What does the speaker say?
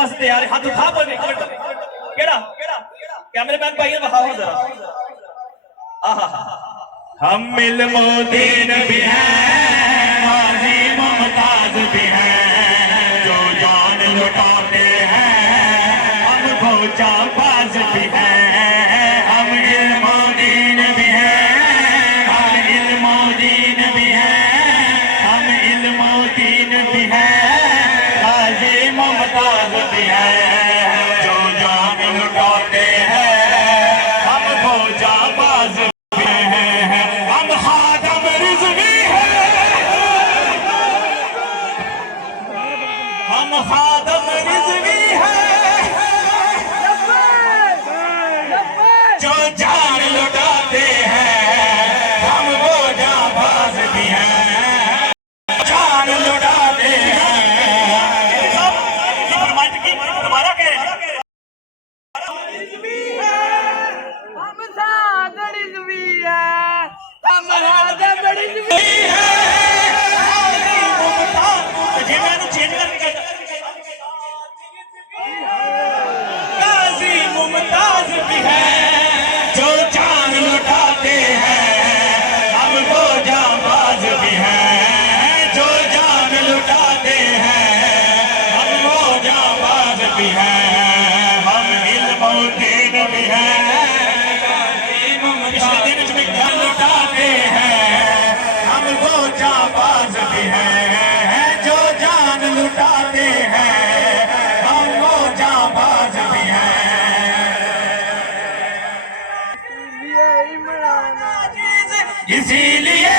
वास्ते तैयार है। हाथ उठा बोले केड़ा कैमरे मैन भाई बहाओ जरा। आहा हम इल्मुद्दीन भी हैं, गाजी मुमताज भी हैं, जो जान लुटाते हैं हमको जाबाज भी हैं। हम इल्मुद्दीन भी हैं, हम इल्मुद्दीन भी हैं, हम इल्मुद्दीन भी हैं, गाजी मुमताज भी हैं, जो जान लुटाते हैं हमको जाबाज भी हैं। हम खादम रिज़वी हैं, हम खादम रिज़वी हैं, जो जान लुटाते हैं हमको जाबाज भी हैं, जान लुटाते हैं। दोबारा कह रहे हैं हम सादर रिज़वी है, हम सादर रिज़वी है। गाजी मुमताज भी है, जो जान लुटाते हैं हमको जाबाज भी हैं, जो जान लुटाते हैं हमको जाबाज भी हैं। हम इल्मुद्दीन भी हैं, पिछले दिन में जान लुटाते हैं हमको जाबाज भी हैं, जो जान लुटाते हैं हमको जाबाज भी हैं। ये इमरान इसीलिए